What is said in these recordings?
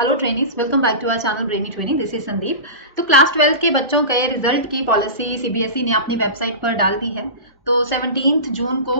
Hello trainings, welcome back to our channel brainy training. This is Sandeep. तो class 12 के बच्चों के रिजल्ट की पॉलिसी सीबीएसई ने अपनी वेबसाइट पर डाल दी है। तो 17 जून को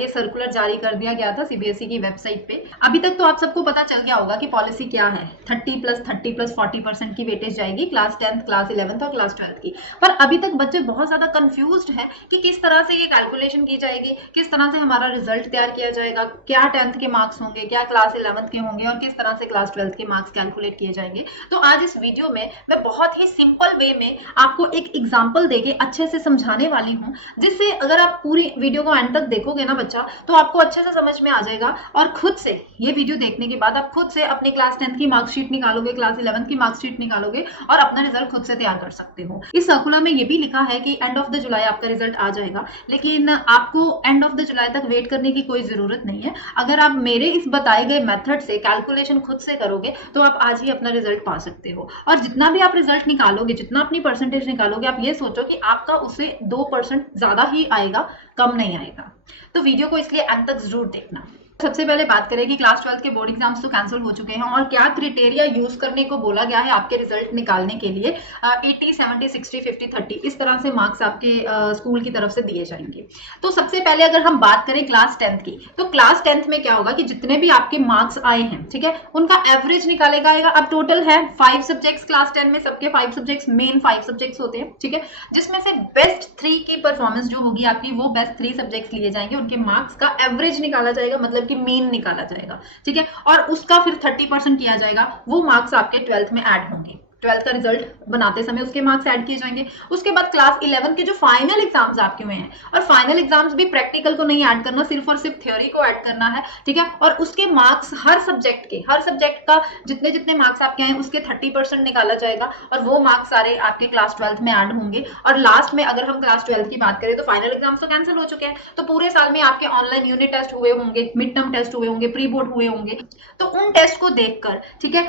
ये सर्कुलर जारी कर दिया गया था सीबीएसई की वेबसाइट पे। अभी तक तो आप सबको पता चल गया होगा कि पॉलिसी क्या है। 30+30+40% की वेटेज जाएगी क्लास 10th, क्लास 11th और क्लास 12th की। पर अभी तक बच्चे बहुत ज्यादा कंफ्यूज्ड है कि किस तरह से ये कैलकुलेशन की जाएगी, किस तरह से हमारा रिजल्ट तैयार किया जाएगा, क्या 10th के मार्क्स होंगे, क्या क्लास 11th के होंगे और किस तरह से क्लास 12th के मार्क्स कैलकुलेट किए जाएंगे। तो आज इस वीडियो में मैं बहुत ही सिंपल वे में आपको एक एग्जांपल देके अच्छे से समझाने वाली हूँ, जिससे अगर आप पूरी वीडियो को एंड तक देखोगे ना बच्चा, तो आपको अच्छे से समझ में आ जाएगा और खुद से ये वीडियो देखने के बाद आप खुद से अपनी क्लास 10th की मार्कशीट निकालोगे, क्लास 11th की मार्कशीट निकालोगे और अपना रिजल्ट खुद से तैयार कर सकते हो। इस सर्कुलर में ये भी लिखा है कि एंड ऑफ द जुलाई आपका रिजल्ट आ जाएगा, लेकिन आपको एंड ऑफ द जुलाई तक वेट करने की कोई जरूरत नहीं है। अगर आप मेरे इस बताए गए मेथड से कैलकुलेशन खुद से करोगे तो आप आज ही अपना रिजल्ट पा सकते हो। और जितना भी आप रिजल्ट निकालोगे, जितना अपनी परसेंटेज निकालोगे, आप ये सोचो कि आपका उससे 2% ज्यादा ही आएगा, कम नहीं आएगा। तो वीडियो को इसलिए अंत तक जरूर देखना। सबसे पहले बात करें कि क्लास 12 के बोर्ड एग्जाम्स तो कैंसिल हो चुके हैं और क्या क्राइटेरिया यूज करने को बोला गया है आपके रिजल्ट निकालने के लिए। 80, 70, 60, 50, 30 इस तरह से मार्क्स आपके स्कूल की तरफ से दिए जाएंगे। तो सबसे पहले अगर हम बात करें क्लास 10th की, तो क्लास 10th में क्या होगा कि जितने भी आपके मार्क्स आए हैं, ठीक है, उनका एवरेज निकालेगा आएगा। अब टोटल है 5 सब्जेक्ट्स क्लास 10 में, सबके 5 सब्जेक्ट्स मेन 5 सब्जेक्ट्स होते हैं, ठीक है, जिसमें से बेस्ट 3 की परफॉर्मेंस जो होगी आपकी, वो बेस्ट 3 सब्जेक्ट्स लिए जाएंगे, उनके मार्क्स का एवरेज निकाला जाएगा, मतलब कि मीन निकाला जाएगा, ठीक है, और उसका फिर 30% किया जाएगा। वो मार्क्स आपके 12th में ऐड होंगे। 12th का रिजल्ट बनाते समय उसके मार्क्स ऐड किए जाएंगे। उसके बाद क्लास 11 के जो फाइनल एग्जाम्स आपके हुए हैं, और फाइनल एग्जाम्स भी प्रैक्टिकल को नहीं ऐड करना, सिर्फ और सिर्फ थ्योरी को ऐड करना है, ठीक है, और उसके मार्क्स हर सब्जेक्ट का जितने जितने मार्क्स आपके आए उसके 30% निकाला जाएगा और वो मार्क्स सारे आपके क्लास 12th में ऐड होंगे। और लास्ट में अगर हम क्लास 12th की बात करें तो फाइनल एग्जाम्स तो कैंसिल हो चुके हैं, तो पूरे साल में आपके ऑनलाइन यूनिट टेस्ट हुए होंगे, मिड टर्म टेस्ट हुए होंगे, प्री बोर्ड हुए होंगे। तो उन टेस्ट को देखकर, ठीक है,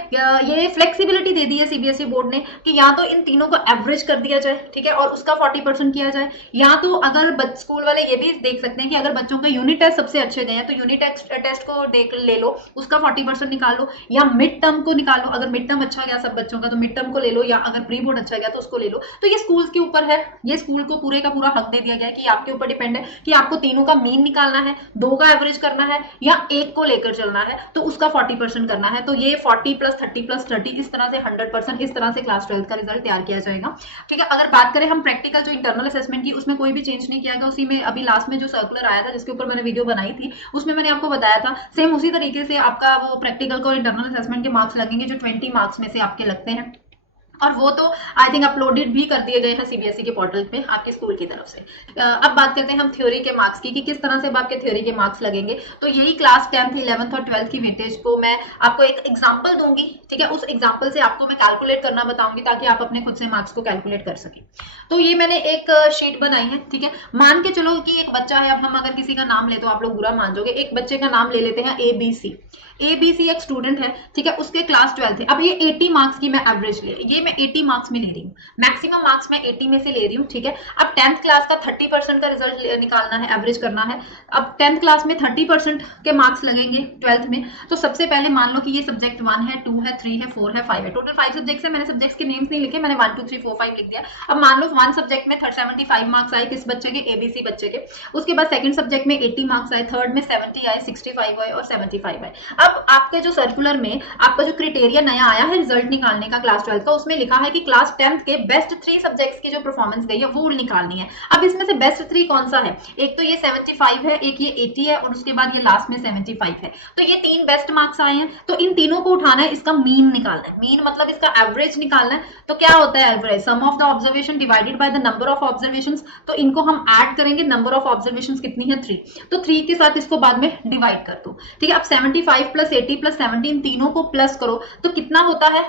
ये फ्लेक्सिबिलिटी दे दी है सीबीएसई बोर्ड ने कि या तो इन तीनों को एवरेज कर दिया जाए, ठीक है, और उसका 40% किया जाए, या तो अगर स्कूल वाले ये भी देख सकते हैं कि अगर बच्चों के यूनिट टेस्ट सबसे अच्छे गए हैं तो यूनिट टेस्ट को देख ले लो, उसका 40% निकाल लो, या मिड टर्म को निकाल लो, अगर मिड टर्म अच्छा गया सब बच्चों का तो मिड टर्म को ले लो, या अगर प्री बोर्ड अच्छा गया तो उसको ले लो। तो ये स्कूल के ऊपर है, ये स्कूल को पूरे का पूरा हक दे दिया गया है कि आपके ऊपर डिपेंड है कि आपको तीनों का मीन निकालना है, 2 का एवरेज करना है, या 1 को लेकर चलना है तो उसका 40% करना है। तो ये 40+30+30 इस तरह से 100% इस तरह से क्लास 12th का रिजल्ट तैयार किया जाएगा, ठीक है। अगर बात करें हम प्रैक्टिकल जो इंटरनल असेसमेंट की, उसमें कोई भी चेंज नहीं किया गया। उसी में अभी लास्ट में जो सर्कुलर आया था जिसके ऊपर मैंने वीडियो बनाई थी, उसमें मैंने आपको बताया था सेम उसी तरीके से आपका वो प्रैक्टिकल को इंटरनल असेसमेंट के मार्क्स लगेंगे जो 20 मार्क्स में से आपके लगते हैं, और वो तो आई थिंक अपलोडेड भी कर दिए गए हैं सीबीएसई के पोर्टल पे आपके स्कूल की तरफ से। अब बात करते हैं हम थ्योरी के मार्क्स की कि किस तरह से अब आपके थ्योरी के मार्क्स लगेंगे। तो यही क्लास 10th, 11th और 12th की वेटेज को मैं आपको एक एग्जाम्पल दूंगी, ठीक है, उस एग्जाम्पल से आपको मैं कैलकुलेट करना बताऊंगी ताकि आप अपने खुद से मार्क्स को कैलकुलेट कर सकें। तो ये मैंने एक शीट बनाई है, ठीक है। मान के चलो कि एक बच्चा है, अब हम अगर किसी का नाम ले तो आप लोग बुरा मान जाओगे, एक बच्चे का नाम ले लेते हैं ABC। ABC एक स्टूडेंट है, ठीक है, उसके क्लास 12th है। अब ये 80 मार्क्स की मैं एवरेज ले, ये मैं 80 मार्क्स में ले रही हूँ, मैक्सिमम मार्क्स मैं 80 में से ले रही हूँ, ठीक है। अब 10th क्लास का 30% का रिजल्ट निकालना है, एवरेज करना है। अब 10th क्लास में 30% के मार्क्स लगेंगे 12th में। तो सबसे पहले मान लो कि ये सब्जेक्ट 1 है, 2 है, 3 है, 4 है, 5 है, टोटल 5 सब्जेक्ट्स है। मैंने सब्जेक्ट्स के नेम्स नहीं लिखे, मैंने 1 2 3 4 5 लिख दिया। अब मान लो 1 सब्जेक्ट में 75 मार्क्स आए, किस बच्चे के, ABC बच्चे के। उसके बाद सेकंड सब्जेक्ट में 80 मार्क्स आए, थर्ड में 70 आए, 65 आए और 75 आए। अब आपके जो सर्कुलर में आपका जो क्राइटेरिया नया आया है रिजल्ट निकालने का क्लास 12 का, उसमें लिखा है कि क्लास 10th के बेस्ट 3 सब्जेक्ट्स की जो परफॉर्मेंस गई है वो निकालनी है। अब इसमें से बेस्ट 3 कौन सा है, एक तो ये 75 है, एक ये 80 है और उसके बाद ये लास्ट में 75 है। तो ये 3 बेस्ट मार्क्स आए हैं, तो इन तीनों को उठाना है, इसका मीन निकालना है। मीन मतलब इसका एवरेज निकालना है। तो क्या होता है average, sum of the observation divided by the number of observations. तो इनको हम ऐड करेंगे, नंबर ऑफ ऑब्जर्वेशंस कितनी है, 3, तो 3 के साथ इसको बाद में डिवाइड कर दो, ठीक है। अब 75 + 80 + 70 इन तीनों को प्लस करो तो कितना होता है,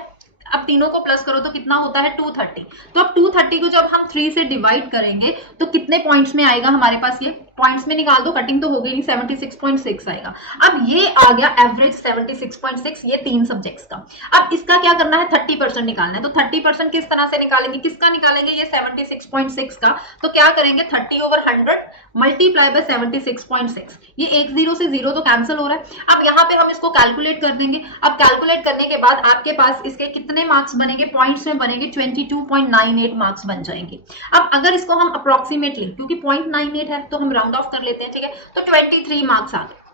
अब तीनों को प्लस करो तो कितना होता है, 230। तो अब 230 को जब हम 3 से डिवाइड करेंगे तो कितने पॉइंट्स में आएगा हमारे पास, ये पॉइंट्स में निकाल दो, कटिंग तो हो गई नहीं, 76.6 आएगा। अब ये आ गया एवरेज 76.6, ये 3 सब्जेक्ट्स का। अब इसका क्या करना है, 30% निकालना है। तो 30% किस तरह से निकालेंगे, किसका निकालेंगे, ये 76.6 का। तो क्या करेंगे, 30/100 मल्टीप्लाई बाय 76.6, ये एक जीरो से जीरो तो कैंसिल हो रहा है। अब यहाँ पे हम इसको कैलकुलेट कर देंगे। अब कैलकुलेट करने के बाद आपके पास इसके कितने मार्क्स बनेंगे, पॉइंट्स में बनेंगे 22.98 मार्क्स बन जाएंगे। अब अगर इसको हम अप्रोक्सीमेटली, क्योंकि 0.98 है तो हम राउंड ऑफ कर लेते हैं, ठीक है, तो 23 मार्क्स आ गए।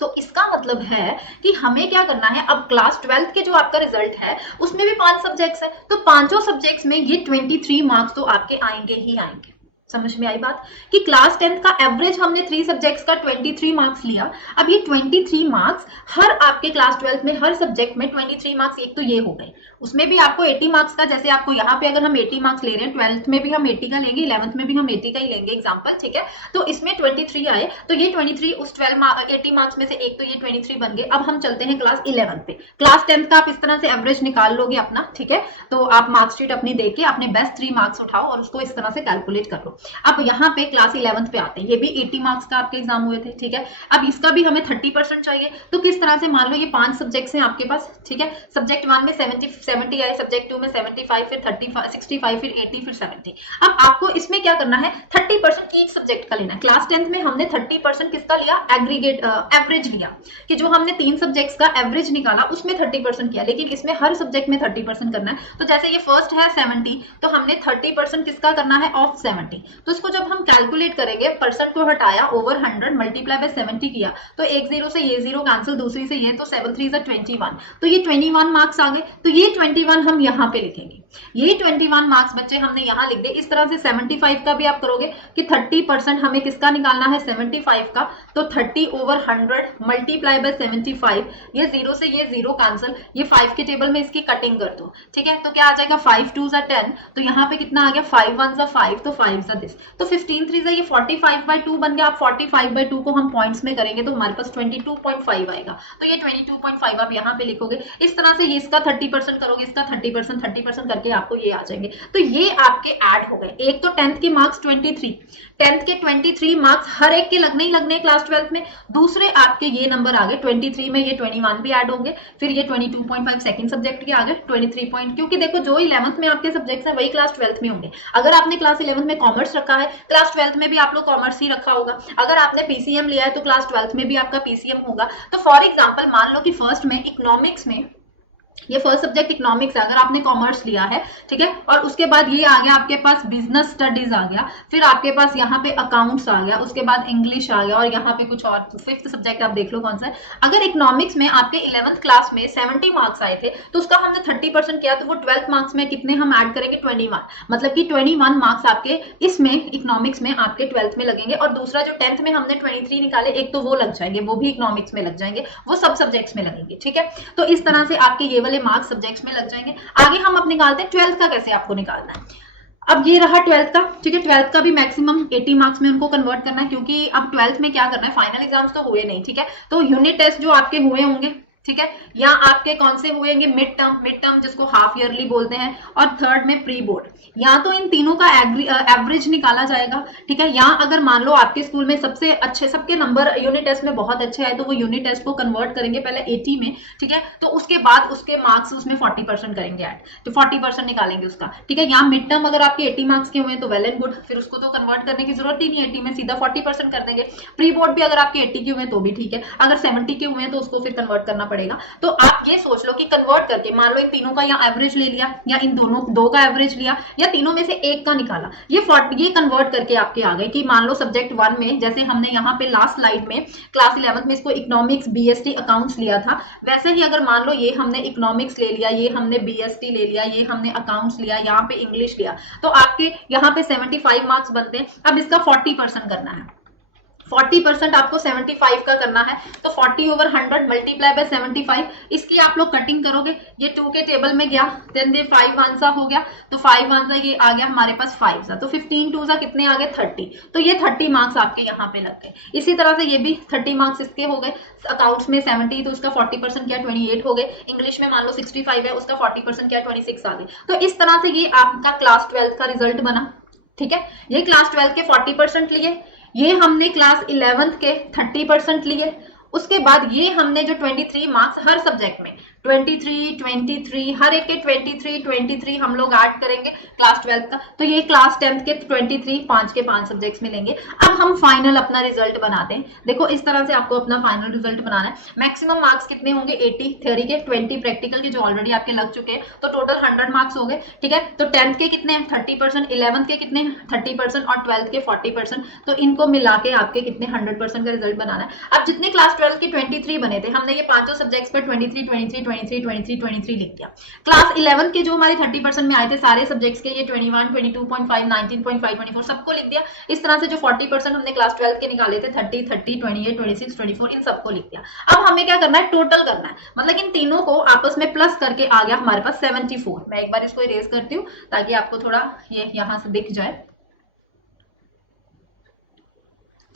तो इसका मतलब है कि हमें क्या करना है, अब क्लास 12th के जो आपका रिजल्ट है उसमें भी 5 सब्जेक्ट्स है, तो पांचों सब्जेक्ट्स में ये 23 मार्क्स तो आपके आएंगे ही आएंगे। समझ में आई बात, कि क्लास 10th का एवरेज हमने 3 सब्जेक्ट्स का 23 मार्क्स लिया। अब ये 23 मार्क्स हर आपके क्लास 12th में हर सब्जेक्ट में 23 मार्क्स, एक तो ये हो गए, उसमें भी आपको 80 मार्क्स का, जैसे आपको यहाँ पे अगर हम 80 मार्क्स ले रहे हैं, 12th में भी हम 80 का लेंगे, 11th में भी हम 80 का ही लेंगे एग्जाम्पल, ठीक है। तो इसमें 23 आए, तो ये 23 उस 80 मार्क्स में से एक तो ये 23 बन गए। अब हम चलते हैं क्लास 11 पे। क्लास 10th का आप इस तरह से एवरेज निकाल लोगे अपना, ठीक है। तो आप मार्कशीट अपनी देके अपने बेस्ट 3 मार्क्स उठाओ और उसको इस तरह से कैलकुलेट कर लो। अब यहाँ पे क्लास 11th पे आते हैं, ये भी 80 मार्क्स का आपके एग्जाम हुए थे, ठीक है। अब इसका भी हमें 30% चाहिए, तो किस तरह से, मान लो ये 5 सब्जेक्ट्स हैं आपके पास, ठीक है। सब्जेक्ट 1 में 70 आए, सब्जेक्ट 2 में 75, फिर 35, 65, फिर 80, फिर 70। अब आपको इसमें क्या करना है, 30% ईच सब्जेक्ट का लेना है। क्लास 10th में हमने 30% किसका लिया, एग्रीगेट एवरेज लिया, कि जो हमने 3 सब्जेक्ट्स का एवरेज निकाला उसमें 30% किया, लेकिन इसमें हर सब्जेक्ट में 30% करना है। तो जैसे ये फर्स्ट है 70, तो हमने 30% किसका करना है, ऑफ 70। तो इसको जब हम कैलकुलेट करेंगे, परसेंट को हटाया, ओवर 100 मल्टीप्लाई बाय 70 किया, तो एक जीरो से ये जीरो कैंसिल, दूसरी से ये, तो 7 3 21, तो ये 21 मार्क्स आ गए। तो ये 21 हम यहाँ पे लिखेंगे, ये 21 मार्क्स बच्चे हमने यहाँ लिख दिए। इस तरह से 75 का भी आप करोगे कि 30% हमें किसका निकालना है, 75 का, तो 30/100 मल्टीप्लाई बाय 75, ये जीरो से ये जीरो कैंसिल, ये 5 के टेबल में इसकी कटिंग कर दो, ठीक है। तो क्या आ जाएगा, 5 2 10, तो यहाँ पे कितना आ गया, 5 1 5, तो 5 दिस, तो 15 3 ये 45/2 बन गया। आप 45/2 को हम पॉइंट्स में करेंगे तो हमारे पास 22.5 आएगा, तो ये 22.5 आप यहाँ पे लिखोगे। इस तरह से ये इसका 30% करोगे, इसका 30% करके आपको ये आ जाएंगे। तो ये आपके ऐड हो गए। एक तो 10th के मार्क्स 23, 10th के 23 मार्क्स हर एक के लगने ही लगने क्लास 12th में। दूसरे आपके ये नंबर आ गए 23 में, ये 21 भी ऐड होंगे, फिर ये 22.5 सेकंड सब्जेक्ट के आ गए, 23 पॉइंट, क्योंकि देखो जो 11th में आपके सब्जेक्ट्स हैं वही क्लास 12th में होंगे। अगर आपने क्लास 11th में कॉमर्स रखा है, क्लास 12th में भी आप लोग कॉमर्स ही रखा होगा। अगर आपने पीसीएम लिया है तो क्लास 12th में भी आपका पीसीएम होगा। तो फॉर एग्जांपल मान लो कि फर्स्ट में इकोनॉमिक्स में, ये फर्स्ट सब्जेक्ट इकोनॉमिक्स है, अगर आपने कॉमर्स लिया है, ठीक है, और उसके बाद ये आ गया आपके पास बिजनेस स्टडीज आ गया, फिर आपके पास यहाँ पे अकाउंट्स आ गया, उसके बाद इंग्लिश आ गया, और यहाँ पे कुछ और 5th सब्जेक्ट आप देख लो कौन सा है। अगर इकोनॉमिक्स में आपके 11th क्लास में 70 मार्क्स आए थे, तो उसका हमने 30% किया, तो वो 12th मार्क्स में कितने हम ऐड करेंगे, 21, मतलब कि 21 मार्क्स आपके इसमें इकोनॉमिक्स में आपके 12th में लगेंगे। और दूसरा जो 10th में हमने 23 निकाले, एक तो वो लग जाएंगे, वो भी इकोनॉमिक्स में लग जाएंगे, वो सब सब्जेक्ट्स में लगेंगे, ठीक है। तो इस तरह से आपके ये वाले मार्क्स सब्जेक्ट्स में लग जाएंगे। आगे हम अब निकालते हैं 12th का, कैसे आपको निकालना है। अब ये रहा 12th का, ठीक है। 12th का भी मैक्सिमम 80 मार्क्स में उनको कन्वर्ट करना है, क्योंकि अब 12th में क्या करना है, फाइनल एग्जाम्स तो हुए नहीं, ठीक है। तो यूनिट टेस्ट जो आपके हुए होंगे, ठीक है, या आपके कौन से हुएंगे, मिड टर्म जिसको हाफ ईयरली बोलते हैं, और थर्ड में प्री बोर्ड, या तो इन तीनों का एवरेज निकाला जाएगा, ठीक है। या अगर मान लो आपके स्कूल में सबसे अच्छे, सबके नंबर यूनिट टेस्ट में बहुत अच्छे आए, तो वो यूनिट टेस्ट को कन्वर्ट करेंगे पहले 80 में, ठीक है। तो उसके बाद उसके मार्क्स उसमें 40% करेंगे ऐड, तो 40% निकालेंगे उसका, ठीक है। यहाँ मिड टर्म अगर आपके 80 मार्क्स के हुए तो वेल एंड गुड, फिर उसको तो कन्वर्ट करने की जरूरत ही नहीं, 80 में सीधा 40% कर देंगे। प्री बोर्ड भी अगर आपके 80 के हुए तो भी ठीक है, अगर 70 के हुए तो उसको फिर कन्वर्ट करना पड़ेगा। तो आप ये सोच लो कि कन्वर्ट करके, मान लो इन तीनों का या एवरेज ले लिया, या इन दोनों दो का एवरेज लिया, या तीनों में से एक का निकाला, ये कन्वर्ट करके आपके आ गए कि मान लो सब्जेक्ट 1 में, जैसे हमने यहाँ पे लास्ट स्लाइड में क्लास 11th में इसको इकोनॉमिक्स बीएसटी अकाउंट्स लिया था, वैसे ही अगर मान लो ये हमने इकोनॉमिक्स ले लिया, ये हमने बीएसटी ले लिया, ये हमने अकाउंट्स लिया, यहाँ पे इंग्लिश लिया, तो आपके यहाँ पे 75 मार्क्स बनते हैं। अब इसका 40% करना है, 40% आपको 75 का करना है, तो 40/100 मल्टीप्लाई बाय 75, इसकी आप लोग कटिंग करोगे, ये 2 के टेबल में गया, देन ये 5 1 हो गया, तो 5 1 ये आ गया हमारे पास 5 सा, तो 15 2 कितने आ गए, 30, तो ये 30 मार्क्स आपके यहाँ पे लग गए। इसी तरह से ये भी 30 मार्क्स इसके हो गए। अकाउंट्स में 70, तो उसका 40% क्या, 28 हो गए। इंग्लिश में मान लो 65 है, उसका 40% क्या, 26 आ गए। तो इस तरह से ये आपका क्लास 12th का रिजल्ट बना, ठीक है। ये क्लास 12th के 40% लिए, ये हमने क्लास 11th के 30% लिए। उसके बाद ये हमने जो 23 मार्क्स हर सब्जेक्ट में 23 हर एक के 23 हम लोग ऐड करेंगे क्लास 12th का, तो ये क्लास 10th के 23 5 के 5 सब्जेक्ट्स में लेंगे। अब हम फाइनल अपना रिजल्ट बनाते हैं। देखो इस तरह से आपको अपना फाइनल रिजल्ट बनाना है। मैक्सिमम मार्क्स कितने होंगे? 80 थ्योरी के, 20 प्रैक्टिकल के जो ऑलरेडी आपके लग चुके हैं, तो टोटल 100 मार्क्स हो गए। ठीक है, तो 10th के कितने हैं? 30%, 11th के कितने हैं? 30% और 12th के 40%, तो इनको मिला के आपके कितने 100% का रिजल्ट बनाना है। अब जितने क्लास 12 के 23 बने थे, हमने ये पांचों सब्जेक्ट्स पर 23 लिख दिया। क्लास 11 के जो हमारे 30% में आए थे सारे सब्जेक्ट्स के, ये 21, 22.5, 19.5, 24 सबको लिख दिया। इस तरह से जो 40% हमने क्लास 12 के निकाले थे 30, 28, 26, 24 इन सबको लिख दिया। अब हमें क्या करना है? टोटल करना है, मतलब इन तीनों को आपस में प्लस करके आ गया हमारे पास 74। मैं एक बार इसको इरेज करती हूँ ताकि आपको थोड़ा ये यहां से दिख जाए।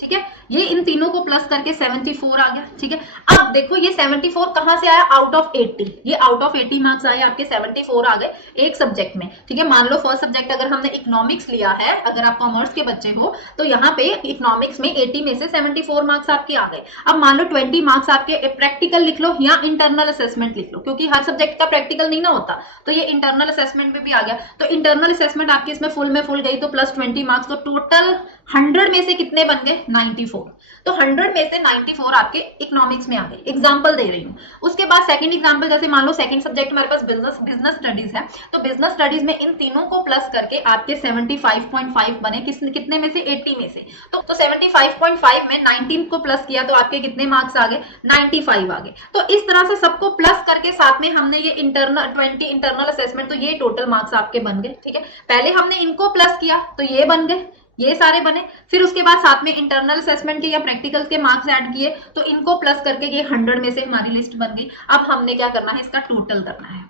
ठीक है, ये इन तीनों को प्लस करके 74 आ गया। ठीक है, अब देखो ये 74 कहां से आया? Out of 80। ये आउट ऑफ 80 मार्क्स आए आपके, 74 आ गए एक सब्जेक्ट में। ठीक है, मान लो फर्स्ट सब्जेक्ट अगर हमने इकोनॉमिक्स लिया है, अगर आप कॉमर्स के बच्चे हो, तो यहाँ पे इकोनॉमिक्स में 80 में से 74 मार्क्स आपके आ गए। अब मान लो 20 मार्क्स आपके प्रैक्टिकल लिख लो या इंटरनल असेसमेंट लिख लो, क्योंकि हर सब्जेक्ट का प्रैक्टिकल नहीं ना होता, तो ये इंटरनल असेसमेंट में भी आ गया। तो इंटरनल असेसमेंट आपकी इसमें फुल गई, तो प्लस 20 मार्क्स, तो टोटल 100 में से कितने बन गए? 94। तो 100 में से 94 आपके इकोनॉमिक्स में आ गए। एग्जांपल दे रही हूं। उसके बाद सेकंड एग्जांपल, जैसे मान लो सेकंड सब्जेक्ट हमारे पास बिजनेस स्टडीज है, तो बिजनेस स्टडीज में इन तीनों को प्लस करके आपके 75.5 बने। कितने में से? 80 में से। तो 75.5 में 19 को प्लस किया तो आपके कितने मार्क्स आ गए? 95 आ गए। तो इस तरह से सबको प्लस करके साथ में हमने ये इंटरनल 20 इंटरनल असेसमेंट, तो ये टोटल मार्क्स आपके बन गए। ठीक है, पहले हमने इनको प्लस किया तो ये बन गए, ये सारे बने। फिर उसके बाद साथ में इंटरनल असेसमेंट के या प्रैक्टिकल के मार्क्स ऐड किए, तो इनको प्लस करके ये 100 में से हमारी लिस्ट बन गई। अब हमने क्या करना है? इसका टोटल करना है।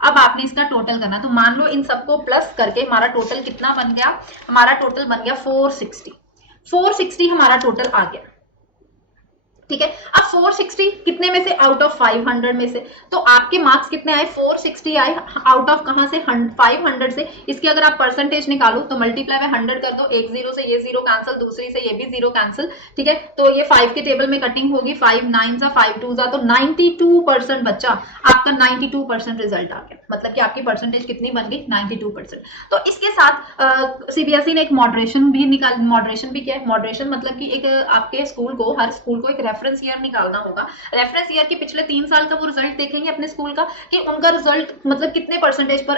अब आपने इसका टोटल करना है, तो मान लो इन सबको प्लस करके हमारा टोटल कितना बन गया? हमारा टोटल बन गया 460। 460 हमारा टोटल आ गया। ठीक है, अब 460 कितने में से? आउट ऑफ 500 में से। तो आपके मार्क्स कितने आए? 460 आए। आउट ऑफ कहां से? 500 से। इसकी अगर आप परसेंटेज निकालो तो मल्टीप्लाई में 100 कर दो, एक जीरो से ये जीरो कैंसिल, दूसरी से ये भी जीरो कैंसिल। ठीक है, तो ये 5 के टेबल में कटिंग होगी, 5 9 जा 5 2 जा, तो 92% बच्चा आपका 92% रिजल्ट आ गया। मतलब कि आपकी परसेंटेज कितनी बन गई? 92%। तो इसके साथ सीबीएसई ने एक मॉडरेशन भी किया है। मॉडरेशन मतलब कि एक आपके स्कूल को, हर स्कूल को एक रेफरेंस ईयर निकालना होगा। रेफरेंस ईयर के पिछले 3 साल का वो रिजल्ट देखेंगे अपने स्कूल का, कि उनका रिजल्ट मतलब कितने परसेंटेज पर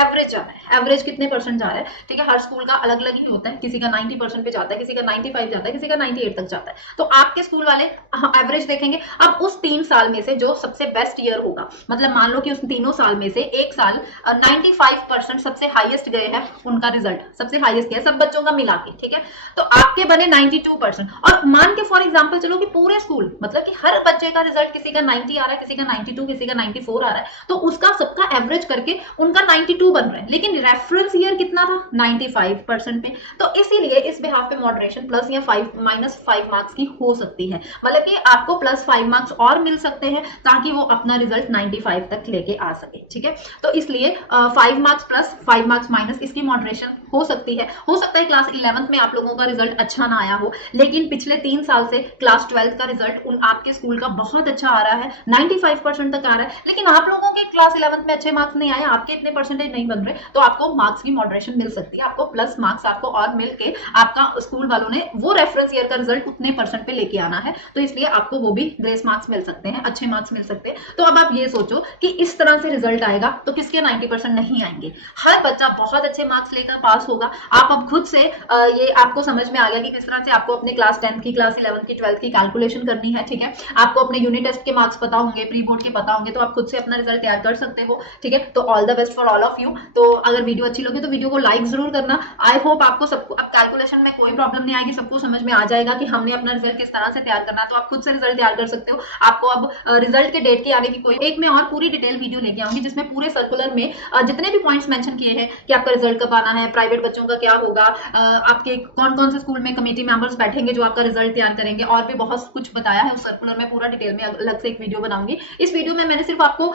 एवरेज जा रहा है, एवरेज कितने परसेंट जा रहा है। ठीक है, हर स्कूल का अलग अलग ही होता है, किसी का 90% पे जाता है, किसी का 95 जाता है, किसी का 98 तक जाता है। तो आपके स्कूल वाले एवरेज देखेंगे। अब उस 3 साल में से जो सबसे बेस्ट ईयर होगा, मतलब मान लो कि उस तीनों साल में से एक साल 95% सबसे हाईएस्ट गए हैं, उनका रिजल्ट सबसे हाईएस्ट गया सब बच्चों का मिला के। ठीक है, तो आपके बने 92%। और मान के फॉर एग्जांपल चलो कि पूरे स्कूल, मतलब कि हर बच्चे का रिजल्ट किसी का 90 आ रहा है, किसी का 92, किसी का 94 आ रहा है, तो उसका सबका एवरेज करके उनका 92 बन रहा है, लेकिन रेफरेंस ईयर कितना था? 95% पे। तो इसीलिए इस बिहाफ पे मॉडरेशन प्लस या -5 मार्क्स की हो सकती है, मतलब कि आपको +5 मार्क्स और मिल सकते हैं ताकि वो अपना रिजल्ट 95 तक लेके आ सके। ठीक है, तो इसलिए 5 मार्क्स प्लस 5 मार्क्स माइनस इसकी मॉडरेशन हो सकती है। हो सकता है क्लास 11th में आप लोगों का रिजल्ट अच्छा ना आया हो, लेकिन पिछले 3 साल से क्लास 12th का रिजल्ट आपके स्कूल का बहुत अच्छा आ रहा है, 95% तक आ रहा है, लेकिन आप लोगों के क्लास 11th में अच्छे मार्क्स नहीं आए, आपके इतने परसेंटेज नहीं बन रहे, तो आपको मार्क्स की मॉडरेशन मिल सकती है। आपको प्लस मार्क्स आपको और मिलके आपका स्कूल वालों ने वो रेफरेंस ईयर का रिजल्ट उतने परसेंट पे लेके आना है, तो इसलिए आपको वो भी ग्रेस मार्क्स मिल सकते हैं, अच्छे मार्क्स मिल सकते हैं। तो अब आप ये सोचो कि इस तरह से रिजल्ट आएगा तो किसके 90% नहीं आएंगे? हर बच्चा बहुत अच्छे मार्क्स लेकर पास होगा। आप अब खुद से ये आपको समझ में आ गया कि किस तरह से आपको अपने क्लास 10th की, क्लास 11th की, 12th की कैलकुलेशन करनी है। ठीक है, आपको अपने यूनिट टेस्ट के मार्क्स पता होंगे, प्री बोर्ड के पता होंगे, तो आप खुद से अपना रिजल्ट तैयार कर सकते हो। ठीक है, तो all the best for all of you. तो अगर वीडियो अच्छी लगी तो वीडियो को लाइक जरूर करना। आई होप आपको सबको अब कैलकुलेशन में कोई प्रॉब्लम नहीं आएगी, सबको समझ में आ जाएगा कि हमने अपना रिजल्ट किस तरह से तैयार करना है। तो आप खुद से रिजल्ट तैयार कर सकते हो। आपको अब रिजल्ट के डेट की आने की कोई, एक मैं और पूरी डिटेल वीडियो लेके आऊंगी जिसमें पूरे सर्कुलर में जितने भी पॉइंट्स मेंशन किए हैं कि आपका रिजल्ट कब आना है, प्राइवेट बच्चों का क्या होगा, आपके कौन कौन से स्कूल में कमेटी मेंबर्स बैठेंगे जो आपका रिजल्ट तैयार करेंगे, और भी बहुत कुछ बताया है उस सर्कुलर में, पूरा डिटेल में अलग से एक वीडियो बनाऊंगी। इस वीडियो में मैंने सिर्फ आपको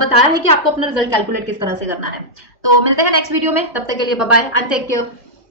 बताया है कि आपको अपना रिजल्ट कैलकुलेट किस तरह से करना है। तो मिलते हैं नेक्स्ट वीडियो में, तब तक के लिए bye bye and take care.